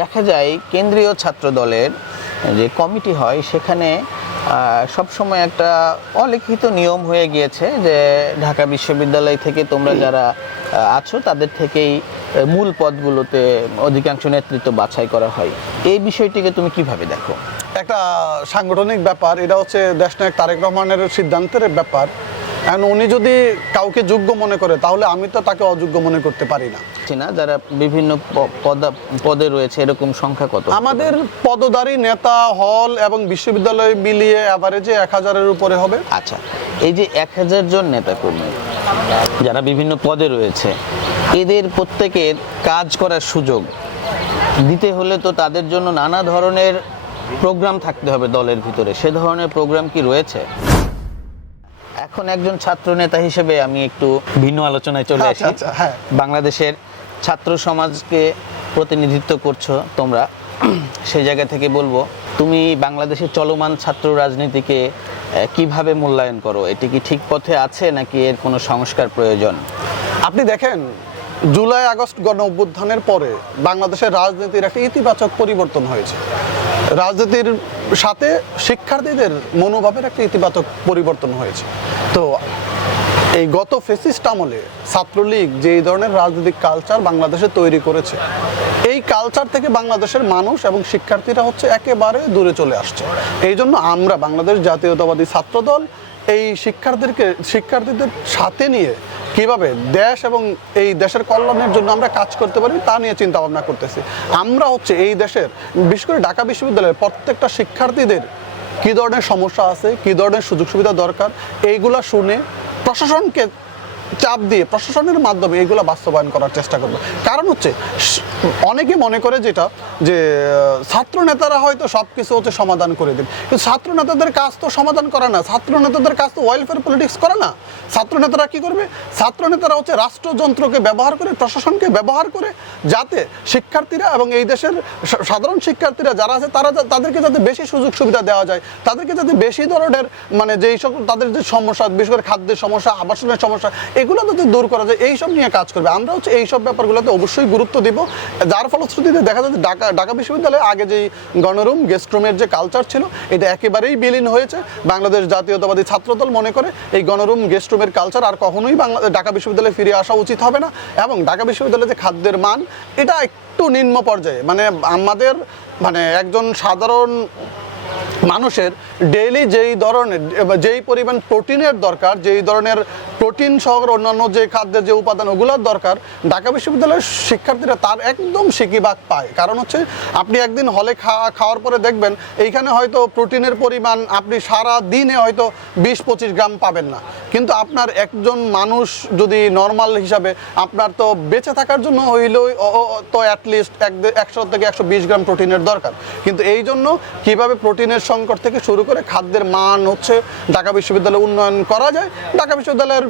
দেখা যায় কেন্দ্রীয় ছাত্র দলের যে কমিটি হয় সেখানে সবসময় একটা অলিখিত নিয়ম হয়ে গিয়েছে যে ঢাকা বিশ্ববিদ্যালয় থেকে তোমরা যারা আছো তাদের থেকেই মূল পদগুলোতে অধিকাংশ নেতৃত্ব বাছাই করা হয়। এই বিষয়টিকে তুমি কিভাবে দেখো? একটা সাংগঠনিক ব্যাপার, এটা হচ্ছে দেশনায়ক তারেক রহমানের সিদ্ধান্তের ব্যাপার। এখন উনি যদি কাউকে যোগ্য মনে করে তাহলে আমি তো তাকে অযোগ্য মনে করতে পারি না। যারা বিভিন্ন পদে রয়েছে এরকম সংখ্যা কত? আমাদের পদধারী নেতা হল এবং বিশ্ববিদ্যালয় মিলিয়ে অ্যাভারেজে 1000-এর উপরে হবে। আচ্ছা, এই যে 1000 জন নেতাকর্মী যারা বিভিন্ন পদে রয়েছে, এদের প্রত্যেকের কাজ করার সুযোগ দিতে হলে তো তাদের জন্য নানা ধরনের প্রোগ্রাম থাকতে হবে দলের ভিতরে। সে ধরনের প্রোগ্রাম কি রয়েছে? এখন একজন ছাত্র নেতা হিসেবে আমি একটু ভিন্ন আলোচনায় চলে আসি। হ্যাঁ, বাংলাদেশের ছাত্র সমাজকে প্রতিনিধিত্ব করছো তোমরা, সেই জায়গা থেকে বলবো তুমি বাংলাদেশের চলমান ছাত্র রাজনীতিকে কিভাবে মূল্যায়ন করো? এটি কি ঠিক পথে আছে নাকি এর কোনো সংস্কার প্রয়োজন? আপনি দেখেন, জুলাই আগস্ট গণ অভ্যুত্থানের পরে বাংলাদেশের রাজনীতির একটা ইতিবাচক পরিবর্তন হয়েছে। রাজনীতির সাথে শিক্ষার্থীদের মনোভাবের একটা ইতিবাচক পরিবর্তন হয়েছে। তো এই গত ফ্যাসিস্ট আমলে ছাত্রলীগ যে এই ধরনের রাজনৈতিক কালচার বাংলাদেশে তৈরি করেছে, এই কালচার থেকে বাংলাদেশের মানুষ এবং শিক্ষার্থীরা হচ্ছে একেবারে দূরে চলে আসছে। এই জন্য আমরা বাংলাদেশ জাতীয়তাবাদী ছাত্রদল এই শিক্ষার্থীদের সাথে নিয়ে কিভাবে দেশ এবং এই দেশের কল্যাণের জন্য আমরা কাজ করতে পারি তা নিয়ে চিন্তা ভাবনা করতেছি। আমরা হচ্ছে এই দেশের বিশেষ করে ঢাকা বিশ্ববিদ্যালয়ের প্রত্যেকটা শিক্ষার্থীদের কী ধরনের সমস্যা আছে, কী ধরনের সুযোগ সুবিধা দরকার, এইগুলা শুনে প্রশাসনকে চাপ দিয়ে প্রশাসনের মাধ্যমে এইগুলো বাস্তবায়ন করার চেষ্টা করবো। কারণ হচ্ছে অনেকে মনে করে যেটা যে ছাত্র নেতারা হয়তো সব কিছু হচ্ছে সমাধান করে দেবে, কিন্তু ছাত্র নেতাদের কাজ তো সমাধান করা না, ছাত্র নেতাদের কাজ তো ওয়েলফেয়ার পলিটিক্স করা না। ছাত্র নেতারা কী করবে? ছাত্র নেতারা হচ্ছে রাষ্ট্রযন্ত্রকে ব্যবহার করে, প্রশাসনকে ব্যবহার করে, যাতে শিক্ষার্থীরা এবং এই দেশের সাধারণ শিক্ষার্থীরা যারা আছে তাদেরকে যাতে বেশি সুযোগ সুবিধা দেওয়া যায়, তাদেরকে যাতে বেশি ধরনের মানে যেই সকল তাদের যে সমস্যা, বিশেষ করে খাদ্যের সমস্যা, আবাসনের সমস্যা, এগুলো যাতে দূর করা যায় এইসব নিয়ে কাজ করবে। আমরা হচ্ছে এইসব ব্যাপারগুলোতে অবশ্যই গুরুত্ব দিব, যার ফলশ্রুতিতে দেখা যাচ্ছে ঢাকা বিশ্ববিদ্যালয়ে আগে যেই গণরুম গেস্ট রুমের যে কালচার ছিল এটা একেবারেই বিলীন হয়েছে। বাংলাদেশ জাতীয়তাবাদী ছাত্রদল মনে করে এই গণরুম গেস্ট রুমের কালচার আর কখনোই ঢাকা বিশ্ববিদ্যালয়ে ফিরে আসা উচিত হবে না, এবং ঢাকা বিশ্ববিদ্যালয়ে যে খাদ্যের মান এটা একটু নিম্ন পর্যায়ে, মানে আমাদের মানে একজন সাধারণ মানুষের ডেইলি যেই পরিমাণ প্রোটিনের দরকার, যেই ধরনের প্রোটিন সহ অন্যান্য যে খাদ্যের যে উপাদান ওগুলোর দরকার, ঢাকা বিশ্ববিদ্যালয়ের শিক্ষার্থীরা তার একদম সিকিভাগ পায়। কারণ হচ্ছে আপনি একদিন হলে খাওয়ার পরে দেখবেন এইখানে হয়তো প্রোটিনের পরিমাণ আপনি সারা দিনে হয়তো 20-25 গ্রাম পাবেন না, কিন্তু আপনার একজন মানুষ যদি নর্মাল হিসাবে আপনার তো বেঁচে থাকার জন্য হইলেও তো অ্যাটলিস্ট 100 থেকে 120 গ্রাম প্রোটিনের দরকার। কিন্তু এই জন্য কীভাবে প্রোটিনের সংকট থেকে শুরু করে খাদ্যের মান হচ্ছে ঢাকা বিশ্ববিদ্যালয়ে উন্নয়ন করা যায়, ঢাকা বিশ্ববিদ্যালয়ের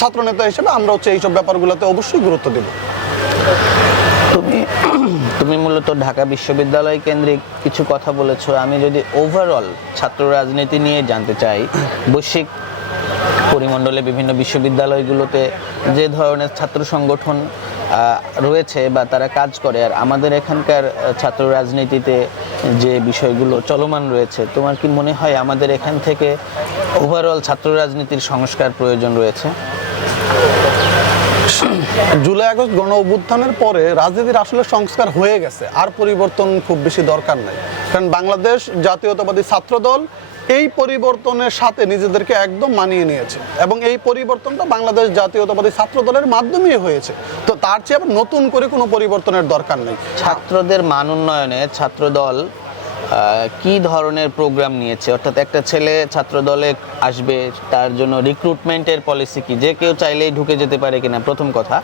ছাত্রনেতা হিসেবে আমরা হচ্ছে এইসব ব্যাপারগুলোতে অবশ্যই গুরুত্ব দেব। তুমি মূলত ঢাকা বিশ্ববিদ্যালয় কেন্দ্রিক কিছু কথা বলেছো। আমি যদি ওভারঅল ছাত্র রাজনীতি নিয়ে জানতে চাই, বৈশ্বিক পরিমণ্ডলে বিভিন্ন বিশ্ববিদ্যালয়গুলোতে যে ধরনের ছাত্র সংগঠন রয়েছে বা তারা কাজ করে, আর আমাদের এখানকার ছাত্র রাজনীতিতে যে বিষয়গুলো চলমান রয়েছে, তোমার কি মনে হয় আমাদের এখান থেকে ওভারঅল ছাত্র রাজনীতির সংস্কার প্রয়োজন রয়েছে? জুলাই আগস্ট গণ অভ্যুত্থানের পরে রাজনীতির আসলে সংস্কার হয়ে গেছে, আর পরিবর্তন খুব বেশি দরকার নাই। কারণ বাংলাদেশ জাতীয়তাবাদী ছাত্রদল এই পরিবর্তনের সাথে নিজেদেরকে একদম মানিয়ে নিয়েছে, এবং এই পরিবর্তনটা বাংলাদেশ জাতীয়তাবাদী ছাত্রদলের মাধ্যমেই হয়েছে। তো তার চেয়ে আবার নতুন করে কোনো পরিবর্তনের দরকার নেই। ছাত্রদের মান উন্নয়নে ছাত্রদল কি ধরনের প্রোগ্রাম নিয়েছে? অর্থাৎ একটা ছেলে ছাত্র দলে আসবে, তার জন্য রিক্রুটমেন্টের পলিসি কি? যে কেউ চাইলেই ঢুকে যেতে পারে কিনা, প্রথম কথা।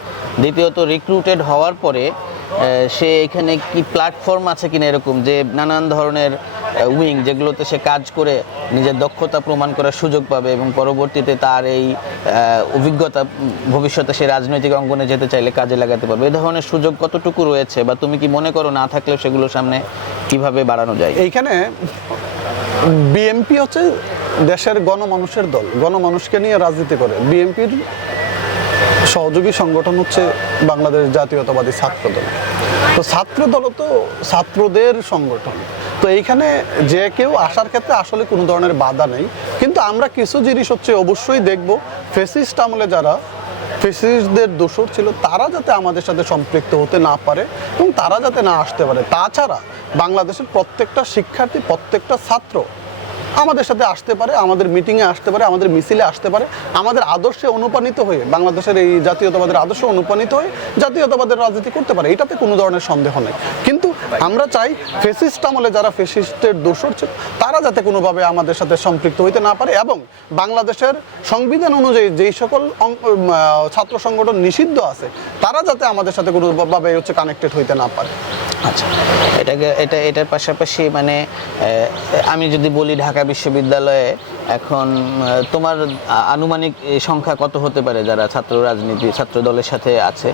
দ্বিতীয়ত, রিক্রুটেড হওয়ার পরে সে এখানে কি প্ল্যাটফর্ম আছে কিনা, এরকম যে নানান ধরনের উইং যেগুলোতে সে কাজ করে নিজের দক্ষতা প্রমাণ করার সুযোগ পাবে, এবং পরবর্তীতে তার এই অভিজ্ঞতা ভবিষ্যতে সে রাজনৈতিক অঙ্গনে যেতে চাইলে কাজে লাগাতে পারবে। এই ধরনের সুযোগ কতটুকু রয়েছে, বা তুমি কি মনে করো না থাকলেও সেগুলো সামনে কিভাবে বাড়ানো যায়? এইখানে বিএনপি হচ্ছে দেশের গণমানুষের দল, গণমানুষকে নিয়ে রাজনীতি করে। বিএনপির সহযোগী সংগঠন হচ্ছে বাংলাদেশ জাতীয়তাবাদী ছাত্রদল। তো ছাত্রদল তো ছাত্রদের সংগঠন, তো এইখানে যে কেউ আসার ক্ষেত্রে আসলে কোনো ধরনের বাধা নেই। কিন্তু আমরা কিছু জিনিস হচ্ছে অবশ্যই দেখব, ফ্যাসিস্ট আমলে যারা ফ্যাসিস্টদের দোসর ছিল তারা যাতে আমাদের সাথে সম্পৃক্ত হতে না পারে এবং তারা যাতে না আসতে পারে। তাছাড়া বাংলাদেশের প্রত্যেকটা শিক্ষার্থী, প্রত্যেকটা ছাত্র আমাদের সাথে আসতে পারে, আমাদের মিটিংয়ে আসতে পারে, আমাদের মিছিলে আসতে পারে, আমাদের আদর্শে অনুপ্রাণিত হয়ে, বাংলাদেশের এই জাতীয়তাবাদের আদর্শে অনুপ্রাণিত হয়ে জাতীয়তাবাদের রাজনীতি করতে পারে, এটাতে কোনো ধরনের সন্দেহ নেই। কিন্তু আমরা চাই ফ্যাসিস্ট আমলে যারা ফ্যাসিস্টের দোসর ছিল তারা যাতে কোনোভাবে আমাদের সাথে সম্পৃক্ত হইতে না পারে, এবং বাংলাদেশের সংবিধান অনুযায়ী যেই সকল ছাত্র সংগঠন নিষিদ্ধ আছে তারা যাতে আমাদের সাথে কোনোভাবে হচ্ছে কানেক্টেড হইতে না পারে। আচ্ছা, এটার পাশাপাশি মানে আমি যদি বলি ঢাকা বিশ্ববিদ্যালয়ে এখন তোমার আনুমানিক সংখ্যা কত হতে পারে যারা ছাত্র দলের সাথে আছে?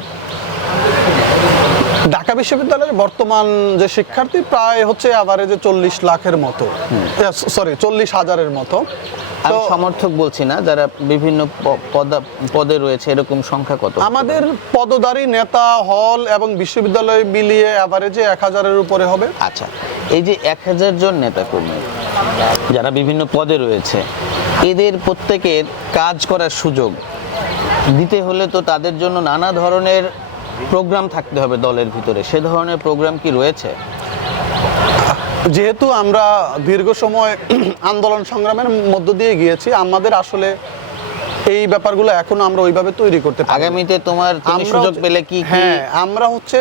ঢাকা বিশ্ববিদ্যালয়ের বর্তমান যে শিক্ষার্থী প্রায় হচ্ছে অ্যাভারেজে 40 লাখের মতো, সরি 40,000-এর মতো। আমি সমর্থক বলছি না, যারা বিভিন্ন পদে রয়েছে এরকম সংখ্যা কত? আমাদের পদধারী নেতা, হল এবং বিশ্ববিদ্যালয় মিলিয়ে অ্যাভারেজে 1000-এর উপরে হবে। আচ্ছা, এই যে 1000 জন নেতাকর্মী যারা বিভিন্ন পদে রয়েছে, এদের প্রত্যেকের কাজ করার সুযোগ দিতে হলে তো তাদের জন্য নানা ধরনের প্রোগ্রাম থাকতে হবে দলের ভিতরে। সে ধরনের প্রোগ্রাম কি রয়েছে? যেহেতু আমরা দীর্ঘ সময় আন্দোলন সংগ্রামের মধ্য দিয়ে গিয়েছি, আমাদের আসলে এই ব্যাপারগুলো এখনো আমরা ওইভাবে তৈরি করতে পারি। আগামীতে তুমি সুযোগ পেলে কি? হ্যাঁ, আমরা হচ্ছে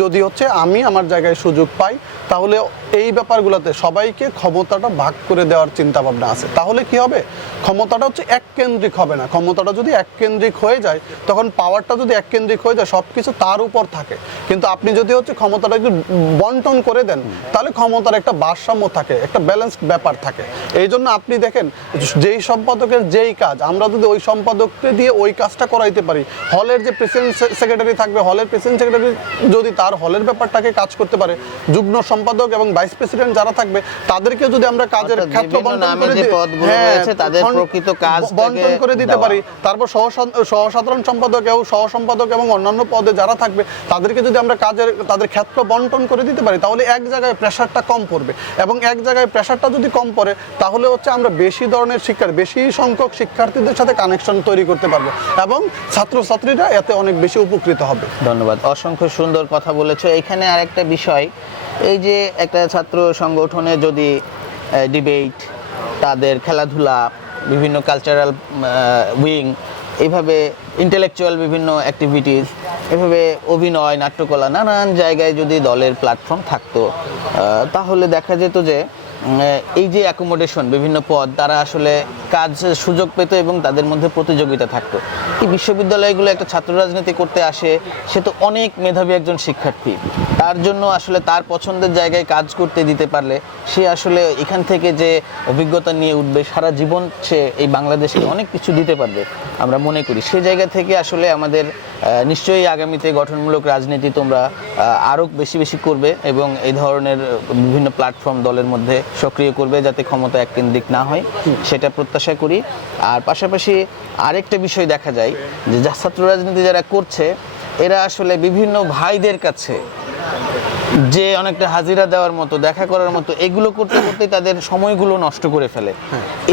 যদি হচ্ছে আমি আমার জায়গায় সুযোগ পাই তাহলে এই ব্যাপারগুলোতে সবাইকে ক্ষমতাটা ভাগ করে দেওয়ার চিন্তা ভাবনা আছে। তাহলে কি হবে, ক্ষমতাটা হচ্ছে এককেন্দ্রিক হবে না। ক্ষমতাটা যদি এককেন্দ্রিক হয়ে যায়, তখন পাওয়ারটা যদি এককেন্দ্রিক হয়ে যায় সব কিছু তার উপর থাকে। কিন্তু আপনি যদি হচ্ছে ক্ষমতাটা একটু বন্টন করে দেন তাহলে ক্ষমতার একটা ভারসাম্য থাকে, একটা ব্যালেন্সড ব্যাপার থাকে। এই জন্য আপনি দেখেন যেই সম্পাদকের যেই কাজ, আমরা যদি ওই সম্পাদককে দিয়ে ওই কাজটা করাইতে পারি, হলের যে প্রেসিডেন্ট সেক্রেটারি থাকবে, হলের প্রেসিডেন্ট সেক্রেটারি যদি তার হলের ব্যাপারটাকে কাজ করতে পারে, যুগ্ম সম্পাদক এবং ভাইস প্রেসিডেন্ট যারা থাকবে তাদেরকে যদি আমরা কাজের ক্ষেত্র বন্টন করে দিতে পারি, তারপর সহসাধারণ সম্পাদক এবং সহসম্পাদক এবং অন্যান্য পদে যারা থাকবে তাদেরকে যদি আমরা তাদের ক্ষেত্র বন্টন করে দিতে পারি, তাহলে এক জায়গায় প্রেশারটা কম পড়বে। এবং এক জায়গায় প্রেশারটা যদি কম পড়ে তাহলে হচ্ছে আমরা বেশি ধরনের বেশি সংখ্যক শিক্ষার্থীদের সাথে কানেকশন তৈরি করতে পারবো এবং ছাত্রছাত্রীরা এতে অনেক বেশি উপকৃত হবে। ধন্যবাদ, অসংখ্য সুন্দর কথা বলেছো। এইখানে আরেকটা বিষয়, এই যে একটা ছাত্র সংগঠনে যদি ডিবেট, তাদের খেলাধুলা, বিভিন্ন কালচারাল উইং, এইভাবে ইন্টেলেকচুয়াল বিভিন্ন অ্যাক্টিভিটিস, এভাবে অভিনয়, নাট্যকলা, নানান জায়গায় যদি দলের প্ল্যাটফর্ম থাকতো তাহলে দেখা যেত যে এই যে অ্যাকোমোডেশন, বিভিন্ন পদ, তারা আসলে কাজ সুযোগ পেত এবং তাদের মধ্যে প্রতিযোগিতা থাকতো। এই বিশ্ববিদ্যালয়গুলো একটা ছাত্র রাজনীতি করতে আসে, সে তো অনেক মেধাবী একজন শিক্ষার্থী, তার জন্য আসলে তার পছন্দের জায়গায় কাজ করতে দিতে পারলে সে আসলে এখান থেকে যে অভিজ্ঞতা নিয়ে উঠবে, সারা জীবন সে এই বাংলাদেশকে অনেক কিছু দিতে পারবে আমরা মনে করি। সে জায়গা থেকে আসলে আমাদের নিশ্চয়ই আগামীতে গঠনমূলক রাজনীতি তোমরা আরও বেশি বেশি করবে এবং এই ধরনের বিভিন্ন প্ল্যাটফর্ম দলের মধ্যে সক্রিয় করবে যাতে ক্ষমতা এককেন্দ্রিক না হয়, সেটা প্রত্যাশা করি। আর পাশাপাশি আরেকটা বিষয় দেখা যায় যে ছাত্র রাজনীতি যারা করছে এরা আসলে বিভিন্ন ভাইদের কাছে যে অনেকটা হাজিরা দেওয়ার মতো, দেখা করার মতো, এগুলো করতে করতে তাদের সময়গুলো নষ্ট করে ফেলে।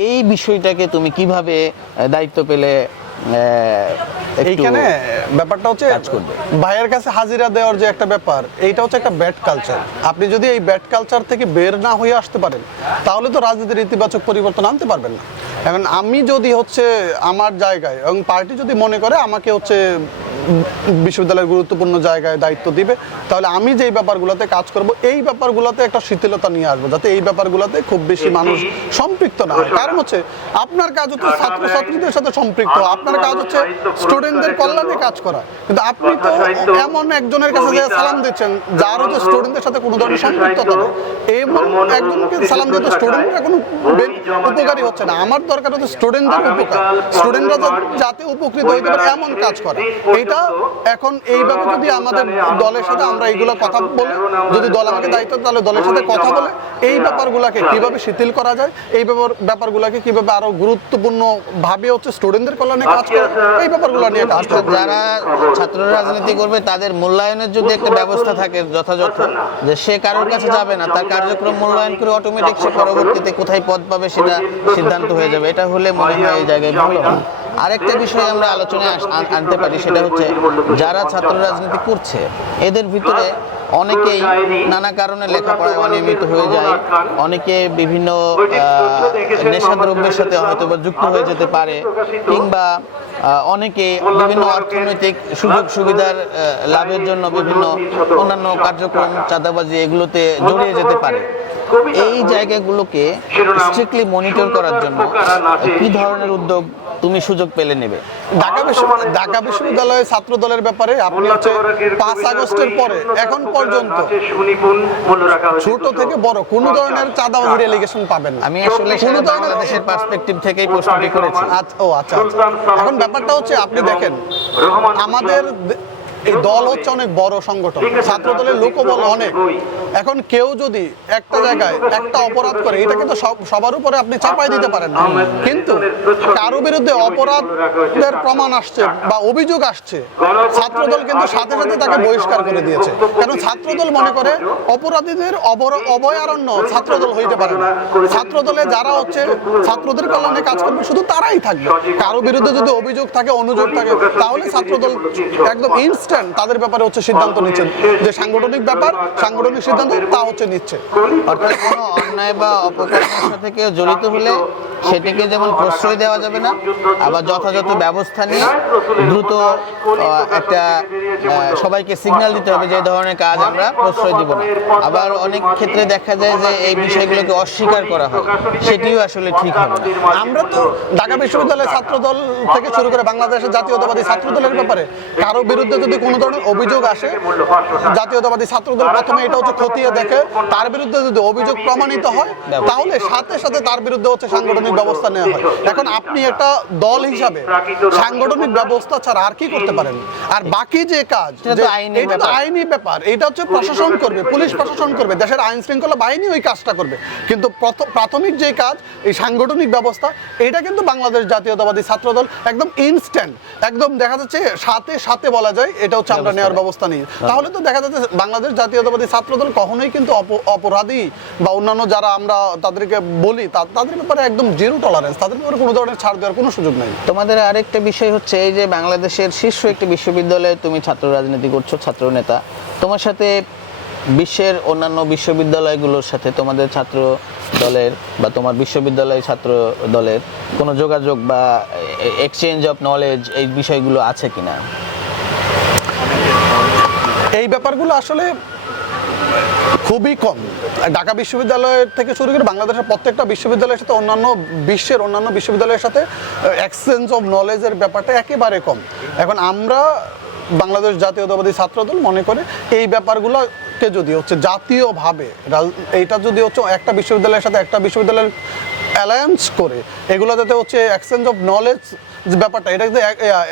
এই বিষয়টাকে তুমি কিভাবে দায়িত্ব পেলে এইখানে ব্যাপারটা হচ্ছে ভাইয়ের কাছে হাজিরা দেওয়ার যে একটা ব্যাপার, এইটা হচ্ছে একটা ব্যাড কালচার। আপনি যদি এই ব্যাড কালচার থেকে বের না হয়ে আসতে পারেন তাহলে তো রাজনীতির ইতিবাচক পরিবর্তন আনতে পারবেন না। এখন আমি যদি হচ্ছে আমার জায়গায় এবং পার্টি যদি মনে করে আমাকে হচ্ছে বিশ্ববিদ্যালয়ের গুরুত্বপূর্ণ জায়গায় দায়িত্ব দিবে, তাহলে আমি যেই ব্যাপারগুলোতে কাজ করব এই ব্যাপারগুলোতে একটা শিথিলতা নিয়ে আসবো, যাতে এই ব্যাপারগুলোতে খুব বেশি মানুষ সম্পৃক্ত না হয়। কারণ হচ্ছে আপনার কাজ হচ্ছে ছাত্রছাত্রীদের সাথে সম্পৃক্ত, আপনার কাজ হচ্ছে স্টুডেন্টদের কল্যাণে কাজ করা, কিন্তু আপনি তো এমন একজনের কাছে যে সালাম দিচ্ছেন যার হচ্ছে স্টুডেন্টদের সাথে কোনো ধরনের সম্পৃক্ততা নেই, এমন একজনকে সালাম দিয়ে তো স্টুডেন্টরা কোনো উপকারী হচ্ছে না। আমার দরকার হচ্ছে স্টুডেন্টদের উপকার, স্টুডেন্টরা যাতে উপকৃত হইতে পারে এমন কাজ করা। এইটা আমরা এখন এইভাবে যদি আমাদের দলের সাথে আমরা এইগুলো কথা বলি, যদি দল আমাকে দায়িত্ব তাহলে দলের সাথে কথা বলে এই ব্যাপারগুলোকে কিভাবে শিথিল করা যায়, এই ব্যাপারগুলোকে কিভাবে আরো গুরুত্বপূর্ণ ভাবে হচ্ছে স্টুডেন্টদের কল্যাণে কাজ করে, এই ব্যাপারগুলো নিয়ে কাজ করতে হবে। যারা ছাত্র রাজনীতি করবে তাদের মূল্যায়নের যদি একটা ব্যবস্থা থাকে যথাযথ, যে সে কারোর কাছে যাবে না, তার কার্যক্রম মূল্যায়ন করে অটোমেটিক সে পরবর্তীতে কোথায় পদ পাবে সেটা সিদ্ধান্ত হয়ে যাবে, এটা হলে মনে হয় এই জায়গায় ভালো হয়। আরেকটা বিষয় আমরা আলোচনায় আনতে পারি, সেটা হচ্ছে যারা ছাত্র রাজনীতি করছে এদের ভিতরে অনেকেই নানা কারণে লেখাপড়ায় অনিয়মিত হয়ে যায়, অনেকে বিভিন্ন নেশাদ্রব্যের সাথে হয়তো বা যুক্ত হয়ে যেতে পারে, কিংবা অনেকে বিভিন্ন অর্থনৈতিক সুযোগ সুবিধার লাভের জন্য বিভিন্ন অন্যান্য কার্যক্রম, চাঁদাবাজি এগুলোতে জড়িয়ে যেতে পারে। এই জায়গাগুলোকে স্ট্রিক্টলি মনিটর করার জন্য কি ধরনের উদ্যোগ তুমি সুযোগ পেলে নেবে? ঢাকা বিশ্ববিদ্যালয়ের ছাত্র দলের ব্যাপারে আপনি হচ্ছে 5 আগস্টের পরে এখন পর্যন্ত ছোট থেকে বড় কোনো ধরনের চাঁদাবাজির এলিগেশন পাবেন না। আমি আসলে সারা বাংলাদেশের পার্সপেক্টিভ থেকেই প্রশ্নটি করেছি। আচ্ছা। এখন ব্যাপারটা হচ্ছে আপনি দেখেন, আমাদের এই দল হচ্ছে অনেক বড় সংগঠন, ছাত্র দলের লোকবল অনেক। এখন কেউ যদি একটা জায়গায় একটা অপরাধ করে, এটাকে তো সবার উপরে আপনি চাপাই দিতে পারেন না, কিন্তু কারো বিরুদ্ধে অপরাধের প্রমাণ আসছে বা অভিযোগ আসছে, ছাত্রদল কিন্তু সাথে সাথে তাকে বহিষ্কার করে দিয়েছে। কারণ ছাত্রদল মনে করে অপরাধীদের অভয়ারণ্য ছাত্রদল হইতে পারে না। ছাত্রদলে যারা হচ্ছে ছাত্রদের কল্যাণে কাজ করবে শুধু তারাই থাকবে। কারো বিরুদ্ধে যদি অভিযোগ থাকে, অনুযোগ থাকে, তাহলে ছাত্রদল একদম ইনস্ট্যান্ট তাদের ব্যাপারে হচ্ছে সিদ্ধান্ত নিচ্ছে, যে সাংগঠনিক ব্যাপার, সাংগঠনিক সিদ্ধান্ত তা হচ্ছে নিচ্ছে। অর্থাৎ কোনো অন্যায় বা অপকর্মের সাথে কেউ জড়িত হলে সেটিকে যেমন প্রশ্রয় দেওয়া যাবে না, আবার যথাযথ ব্যবস্থা নিয়ে দ্রুত একটা সবাইকে সিগন্যাল দিতে হবে যে এই ধরনের কাজ আমরা প্রশ্রয় দিব না। আবার অনেক ক্ষেত্রে দেখা যায় যে এই বিষয়গুলোকে অস্বীকার করা হয়, সেটিও আসলে ঠিক হবে না। আমরা তো ঢাকা বিশ্ববিদ্যালয়ের ছাত্র দল থেকে শুরু করে বাংলাদেশের জাতীয়তাবাদী ছাত্র দলের ব্যাপারে কারো বিরুদ্ধে যদি কোনো ধরনের অভিযোগ আসে, জাতীয়তাবাদী ছাত্র দল প্রথমে এটা হচ্ছে খতিয়ে দেখে, তার বিরুদ্ধে যদি অভিযোগ প্রমাণিত হয় তাহলে সাথে সাথে তার বিরুদ্ধে হচ্ছে সাংগঠনিক ব্যবস্থা নেওয়া হয়। এখন আপনি একটা দল হিসাবে সাংগঠনিক ব্যবস্থা ছাড়া আর কি করতে পারেন? আর বাকি যে কাজ, এটা তো আইনি ব্যাপার, এটা হচ্ছে প্রশাসন করবে, পুলিশ প্রশাসন করবে, দেশের আইন শৃঙ্খলা বাহিনী ওই কাজটা করবে। কিন্তু প্রাথমিক যে কাজ, এই সাংগঠনিক ব্যবস্থা, এটা কিন্তু বাংলাদেশ জাতীয়তাবাদী ছাত্র দল একদম ইনস্ট্যান্ট, একদম দেখা যাচ্ছে সাথে সাথে বলা যায় এটা হচ্ছে আমরা নেওয়ার ব্যবস্থা নিই। তাহলে তো দেখা যাচ্ছে বাংলাদেশ জাতীয়তাবাদী ছাত্র দল কখনোই কিন্তু অপরাধী বা অন্যান্য যারা আমরা তাদেরকে বলি তাদের ব্যাপারে একদম জিরো টলারেন্স, তাদের ব্যাপারে কোনো ধরনের ছাড় দেওয়ার কোনো সুযোগ নেই। তোমাদের আরেকটা বিষয় হচ্ছে এই যে বাংলাদেশের শীর্ষ একটি বিশ্ববিদ্যালয়ে তুমি ছাত্র রাজনীতি করছো, ছাত্র নেতা, তোমার সাথে বিশ্বের অন্যান্য বিশ্ববিদ্যালয়গুলোর সাথে তোমাদের ছাত্র দলের বা তোমার বিশ্ববিদ্যালয় ছাত্র দলের কোনো যোগাযোগ বা এক্সচেঞ্জ অফ নলেজ, এই বিষয়গুলো আছে কিনা? এই ব্যাপারগুলো আসলে খুবই কম। ঢাকা বিশ্ববিদ্যালয়ের থেকে শুরু করে বাংলাদেশের প্রত্যেকটা বিশ্ববিদ্যালয়ের সাথে অন্যান্য বিশ্বের অন্যান্য বিশ্ববিদ্যালয়ের সাথে এক্সচেঞ্জ অফ নলেজের ব্যাপারটা একেবারে কম। এখন আমরা বাংলাদেশ জাতীয়তাবাদী ছাত্র দল মনে করে এই ব্যাপারগুলোকে যদি হচ্ছে জাতীয়ভাবে এইটা যদি হচ্ছে একটা বিশ্ববিদ্যালয়ের সাথে একটা বিশ্ববিদ্যালয়ের অ্যালায়েন্স করে এগুলো যাতে হচ্ছে এক্সচেঞ্জ অফ নলেজ ব্যাপারটা এটা যদি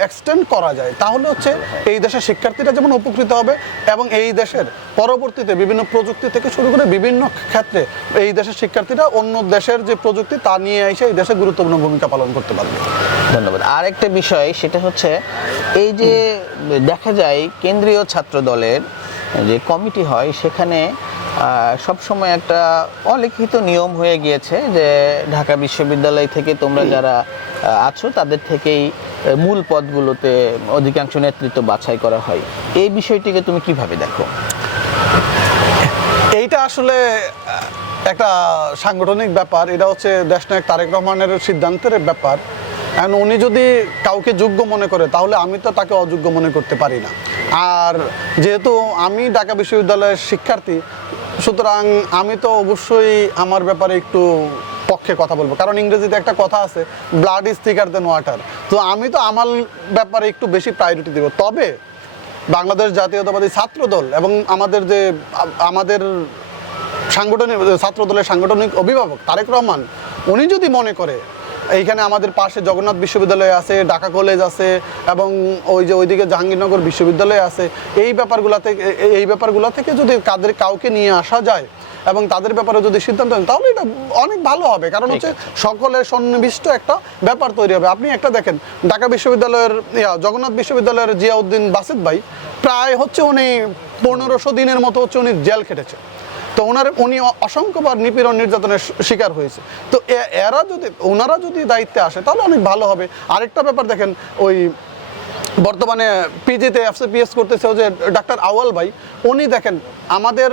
এক্সটেন্ড করা যায়, তাহলে হচ্ছে এই দেশের শিক্ষার্থীরা যেমন উপকৃত হবে এবং এই দেশের পরবর্তীতে বিভিন্ন প্রযুক্তি থেকে শুরু করে বিভিন্ন ক্ষেত্রে এই দেশের শিক্ষার্থীরা অন্য দেশের যে প্রযুক্তি তা নিয়ে এসে এই দেশে গুরুত্বপূর্ণ ভূমিকা পালন করতে পারবে। ধন্যবাদ। আর একটা বিষয়, সেটা হচ্ছে এই যে দেখা যায় কেন্দ্রীয় ছাত্র দলের যে কমিটি হয় সেখানে সবসময় একটা অলিখিত নিয়ম হয়ে গিয়েছে যে ঢাকা বিশ্ববিদ্যালয় থেকে তোমরা যারা আছো তাদের থেকেই মূল পদগুলোতে অধিকাংশ নেতৃত্ব বাছাই করা হয়। এই বিষয়টিকে তুমি কিভাবে দেখো? এইটা আসলে একটা সাংগঠনিক ব্যাপার, এটা হচ্ছে দেশনায়ক তারেক রহমানের সিদ্ধান্তের ব্যাপার। এখন উনি যদি কাউকে যোগ্য মনে করে তাহলে আমি তো তাকে অযোগ্য মনে করতে পারি না। আর যেহেতু আমি ঢাকা বিশ্ববিদ্যালয়ের শিক্ষার্থী, সুতরাং আমি তো অবশ্যই আমার ব্যাপারে একটু পক্ষে কথা বলবো, কারণ ইংরেজিতে একটা কথা আছে, blood is thicker than water. তো আমি তো আমার ব্যাপারে একটু বেশি প্রায়োরিটি দেব। তবে বাংলাদেশ জাতীয়তাবাদী ছাত্র দল এবং আমাদের সাংগঠনিক ছাত্র দলের সাংগঠনিক অভিভাবক তারেক রহমান, উনি যদি মনে করে এইখানে আমাদের পাশে জগন্নাথ বিশ্ববিদ্যালয় আছে, ঢাকা কলেজ আছে, এবং ওই যে ওইদিকে জাহাঙ্গীরনগর বিশ্ববিদ্যালয় আছে। এই ব্যাপারগুলো থেকে যদি কাউকে নিয়ে আসা যায় এবং তাদের ব্যাপারে যদি সিদ্ধান্ত নেন, তাহলে এটা অনেক ভালো হবে। কারণ হচ্ছে সকলের সন্নিবিষ্ট একটা ব্যাপার তৈরি হবে। আপনি একটা দেখেন, ঢাকা বিশ্ববিদ্যালয়ের জগন্নাথ বিশ্ববিদ্যালয়ের জিয়াউদ্দিন বাসিত ভাই প্রায় হচ্ছে উনি 1500 দিনের মতো হচ্ছে উনি জেল খেটেছে। তো উনি অসংখ্যবার নিপীড়ন নির্যাতনের শিকার হয়েছে। তো ওনারা যদি দায়িত্বে আসে তাহলে অনেক ভালো হবে। আরেকটা ব্যাপার দেখেন, ওই বর্তমানে পিজিতে এফসিপিএস করতেছে যে ডাক্তার আউয়াল ভাই, উনি দেখেন আমাদের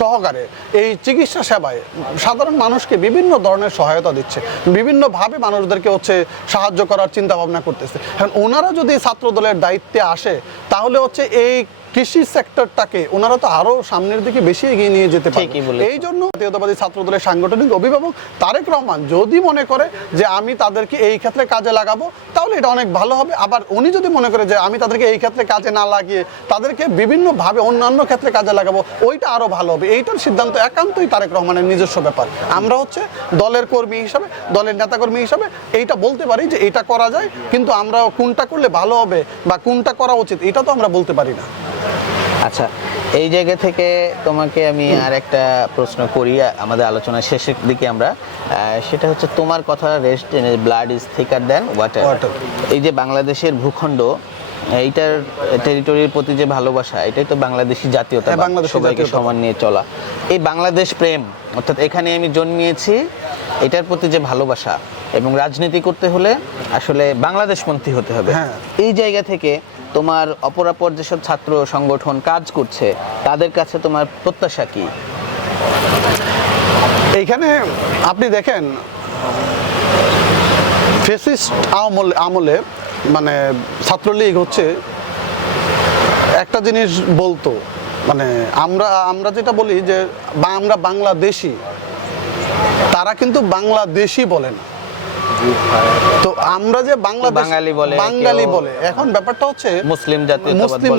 সহকারে এই চিকিৎসা সেবায় সাধারণ মানুষকে বিভিন্ন ধরনের সহায়তা দিচ্ছে, বিভিন্নভাবে মানুষদেরকে হচ্ছে সাহায্য করার চিন্তা ভাবনা করতেছে। এখন ওনারা যদি ছাত্র দলের দায়িত্বে আসে তাহলে হচ্ছে এই কৃষি সেক্টরটাকে ওনারা তো আরো সামনের দিকে বেশি এগিয়ে নিয়ে যেতে পারে। এই জন্য জাতীয়তাবাদী ছাত্র দলের সাংগঠনিক অভিভাবক তারেক রহমান যদি মনে করে যে আমি তাদেরকে এই ক্ষেত্রে কাজে লাগাবো, তাহলে এটা অনেক ভালো হবে। আবার উনি যদি মনে করে যে আমি তাদেরকে এই ক্ষেত্রে কাজে না লাগিয়ে তাদেরকে বিভিন্নভাবে অন্যান্য ক্ষেত্রে কাজে লাগাবো, ওইটা আরো ভালো হবে। এইটার সিদ্ধান্ত একান্তই তারেক রহমানের নিজস্ব ব্যাপার। আমরা হচ্ছে দলের কর্মী হিসাবে, দলের নেতাকর্মী হিসাবে এইটা বলতে পারি যে এটা করা যায়, কিন্তু আমরা কোনটা করলে ভালো হবে বা কোনটা করা উচিত এটা তো আমরা বলতে পারি না। আচ্ছা, এই জায়গা থেকে তোমাকে আমি আর একটা প্রশ্ন করি আমাদের আলোচনার শেষের দিকে আমরা, সেটা হচ্ছে তোমার কথা rest blood is থিকার than water. এই যে বাংলাদেশের ভূখণ্ড, এইটার টেরিটরির প্রতি যে ভালোবাসা, এটাই তো বাংলাদেশি জাতীয়তা, সবাইকে সমান নিয়ে চলা। এই বাংলাদেশ প্রেম, অর্থাৎ এখানে আমি জন্মিয়েছি, এটার প্রতি যে ভালোবাসা, এবং রাজনীতি করতে হলে আসলে বাংলাদেশপন্থী হতে হবে। এই জায়গা থেকে তোমার অপরাপর যেসব ছাত্র সংগঠন কাজ করছে তাদের কাছে তোমার প্রত্যাশা কি? এইখানে আপনি দেখেন, ফ্যাসিস্ট আমলে মানে ছাত্রলীগ হচ্ছে একটা জিনিস বলতো, মানে আমরা যেটা বলি যে আমরা বাংলাদেশি, তারা কিন্তু বাংলাদেশি বলে না। তো আমরা যে বাঙালি বলে, এখন ব্যাপারটা হচ্ছে মুসলিম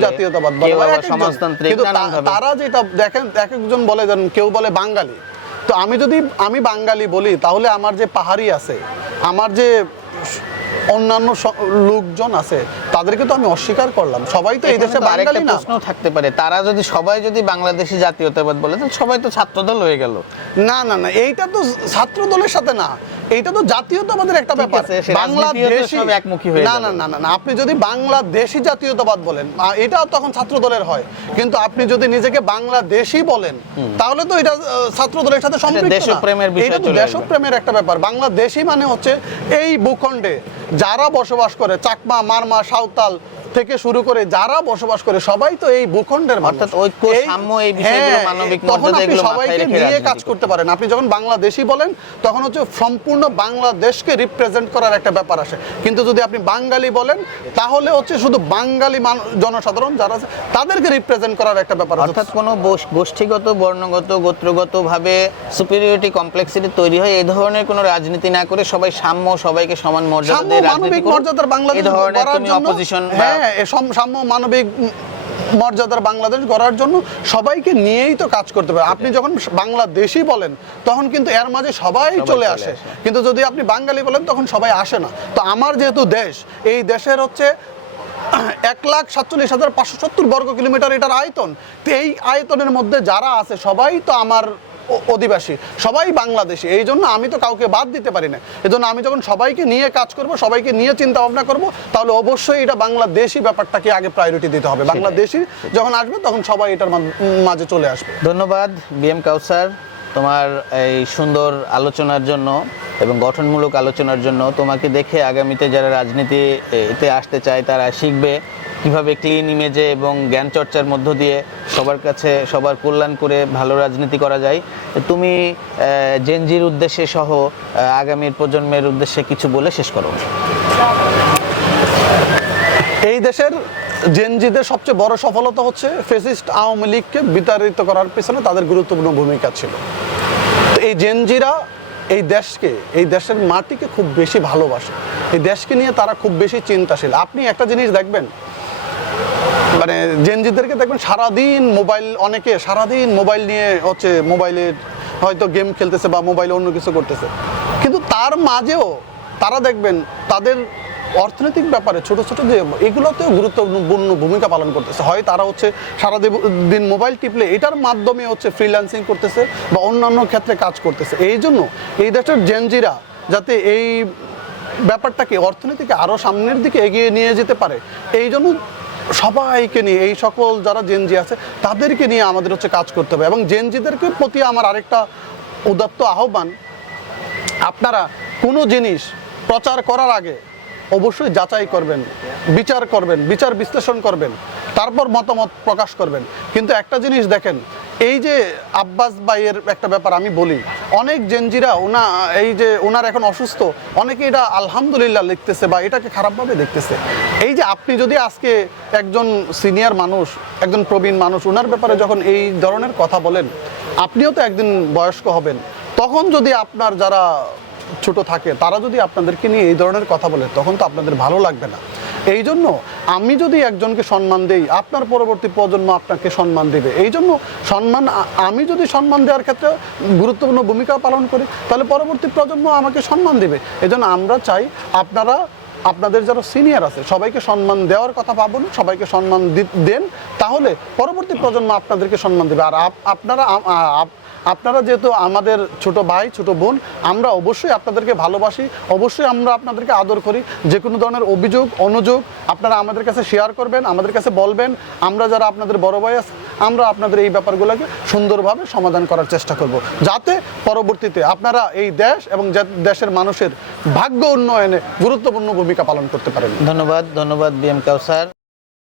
জাতীয়তাবাদ বলে, তারা যেটা দেখেন এক একজন বলে, কেউ বলে বাঙালি। তো আমি বাঙালি বলি, তাহলে আমার যে পাহাড়ি আছে, আমার যে অন্যান্য লোকজন আছে, তাদেরকে তো আমি অস্বীকার করলাম। সবাই তো এই দেশে বাঙালি না। প্রশ্ন থাকতে পারে, তারা সবাই যদি বাংলাদেশি জাতীয়তাবাদ বলে, তাহলে সবাই তো ছাত্রদল হয়ে গেল। না, এইটা তো ছাত্র দলের সাথে না, এইটা তো জাতীয়তাবাদের একটা ব্যাপার। বাংলাদেশি না, আপনি যদি বাংলাদেশি জাতীয়তাবাদ বলেন, এটা তখন ছাত্র দলের হয়। কিন্তু আপনি যদি নিজেকে বাংলাদেশি বলেন, তাহলে তো এটা ছাত্র দলের সাথে সম্পৃক্ত না। এটা তো দেশপ্রেমের একটা ব্যাপার। বাংলাদেশি মানে হচ্ছে এই ভূখণ্ডে যারা বসবাস করে, চাকমা, মারমা, সাঁওতাল থেকে শুরু করে যারা বসবাস করে, সবাই তো এই ভূখণ্ডের মানুষ। অর্থাৎ ঐক্য, সাম্য, এই বিষয়গুলো, মানবিক মর্যাদা, এগুলো সবাইকে নিয়ে কাজ করতে পারেন। আপনি যখন বাংলাদেশি বলেন, তখন হচ্ছে সম্পূর্ণ বাংলাদেশকে রিপ্রেজেন্ট করার একটা ব্যাপার আসে। কিন্তু যদি আপনি বাঙালি বলেন, তাহলে হচ্ছে শুধু বাঙালি জনসাধারণ যারা আছে তাদেরকে রিপ্রেজেন্ট করার একটা ব্যাপার। অর্থাৎ কোনো গোষ্ঠীগত, বর্ণগত, গোত্রগত ভাবে সুপিরিয়রিটি, কমপ্লেক্সিটি তৈরি হয়, এই ধরনের কোনো রাজনীতি না করে সবাই সাম্য, সবাইকে সমান মর্যাদা দিয়ে মানবিক মর্যাদার বাংলাদেশ গড়ার জন্য, সাম্য মানবিক মর্যাদার বাংলাদেশ গড়ার জন্য সবাইকে নিয়েই তো কাজ করতে হবে। আপনি যখন বাংলাদেশি বলেন, তখন কিন্তু এর মাঝে সবাই চলে আসে। কিন্তু যদি আপনি বাঙালি বলেন, তখন সবাই আসে না। তো আমার যেহেতু দেশ, এই দেশের হচ্ছে 1,47,570 বর্গ কিলোমিটার এটার আয়তন। তো এই আয়তনের মধ্যে যারা আছে সবাই তো আমার অধিবাসী, সবাই বাংলাদেশি। এই জন্য আমি তো কাউকে বাদ দিতে পারি না। এই জন্য আমি যখন সবাইকে নিয়ে কাজ করব, সবাইকে নিয়ে চিন্তা ভাবনা করব, তাহলে অবশ্যই এটা বাংলাদেশি ব্যাপারটাকে আগে প্রায়োরিটি দিতে হবে। বাংলাদেশি যখন আসবে, তখন সবাই এটার মাঝে চলে আসবে। ধন্যবাদ বিএম কাউসার, তোমার এই সুন্দর আলোচনার জন্য এবং গঠনমূলক আলোচনার জন্য। তোমাকে দেখে আগামীতে যারা রাজনীতিতে আসতে চায় তারা শিখবে কিভাবে ক্লিন ইমেজে এবং জ্ঞান চর্চার মধ্য দিয়ে সবার কাছে সবার কল্যাণ করে ভালো রাজনীতি করা যায়। তুমি জেনজির উদ্দেশ্যে সহ আগামীর প্রজন্মের উদ্দেশ্যে কিছু বলে শেষ করো। এই দেশের জেনজিদের সবচেয়ে বড় সফলতা হচ্ছে ফ্যাসিস্ট আওয়ামী লীগকে বিতাড়িত করার পেছনে তাদের গুরুত্বপূর্ণ ভূমিকা ছিল। তো এই জেনজিরা এই দেশকে, এই দেশের মাটিকে খুব বেশি ভালোবাসে, এই দেশকে নিয়ে তারা খুব বেশি চিন্তাশীল। আপনি একটা জিনিস দেখবেন, মানে জেনজিদেরকে দেখবেন সারাদিন মোবাইল, অনেকে সারাদিন মোবাইল নিয়ে হচ্ছে মোবাইলের হয়তো গেম খেলতেছে বা মোবাইলে অন্য কিছু করতেছে। কিন্তু তার মাঝেও তারা দেখবেন তাদের অর্থনৈতিক ব্যাপারে ছোট ছোট যে এগুলোতেও গুরুত্বপূর্ণ ভূমিকা পালন করতেছে। হয় তারা হচ্ছে সারা দিন মোবাইল টিপলে এটার মাধ্যমে হচ্ছে ফ্রিল্যান্সিং করতেছে বা অন্যান্য ক্ষেত্রে কাজ করতেছে। এই জন্য এই দেশের জেনজিরা যাতে এই ব্যাপারটাকে অর্থনীতিকে আরও সামনের দিকে এগিয়ে নিয়ে যেতে পারে, এই জন্য সবাইকে নিয়ে, এই সকল যারা জেনজি আছে তাদেরকে নিয়ে আমাদের হচ্ছে কাজ করতে হবে। এবং জেনজিদেরকে প্রতি আমার আরেকটা উদাত্ত আহ্বান, আপনারা কোনো জিনিস প্রচার করার আগে অবশ্যই যাচাই করবেন, বিচার বিশ্লেষণ করবেন, তারপর মতামত প্রকাশ করবেন। কিন্তু একটা জিনিস দেখেন, এই যে আব্বাস ভাইয়ের একটা ব্যাপার আমি বলি, অনেক জেনজিরা এই যে ওনার এখন অসুস্থ, অনেকে এটা আলহামদুলিল্লাহ লিখতেছে বা এটাকে খারাপভাবে দেখতেছে। এই যে আপনি যদি আজকে একজন সিনিয়র মানুষ, একজন প্রবীণ মানুষ, ওনার ব্যাপারে যখন এই ধরনের কথা বলেন, আপনিও তো একদিন বয়স্ক হবেন, তখন যদি আপনার যারা ছোট থাকে তারা যদি আপনাদেরকে নিয়ে এই ধরনের কথা বলে, তখন তো আপনাদের ভালো লাগবে না। এই জন্য আমি যদি একজনকে সম্মান দেই, আপনার পরবর্তী প্রজন্ম আপনাকে সম্মান দেবে। এই জন্য আমি যদি সম্মান দেওয়ার ক্ষেত্রে গুরুত্বপূর্ণ ভূমিকা পালন করি, তাহলে পরবর্তী প্রজন্ম আমাকে সম্মান দেবে। এই জন্য আমরা চাই আপনাদের যারা সিনিয়র আছে সবাইকে সম্মান দেওয়ার কথা ভাবুন, সবাইকে সম্মান দেন, তাহলে পরবর্তী প্রজন্ম আপনাদেরকে সম্মান দেবে। আর আপনারা যেহেতু আমাদের ছোট ভাই, ছোট বোন, আমরা অবশ্যই আপনাদেরকে ভালোবাসি, অবশ্যই আমরা আপনাদেরকে আদর করি। যে কোনো ধরনের অভিযোগ, অনুযোগ আপনারা আমাদের কাছে শেয়ার করবেন, আমাদের কাছে বলবেন। আমরা যারা আপনাদের বড় ভাই আছে, আমরা আপনাদের এই ব্যাপারগুলোকে সুন্দরভাবে সমাধান করার চেষ্টা করব, যাতে পরবর্তীতে আপনারা এই দেশ এবং দেশের মানুষের ভাগ্য উন্নয়নে গুরুত্বপূর্ণ ভূমিকা পালন করতে পারেন। ধন্যবাদ বিএম কাউসার।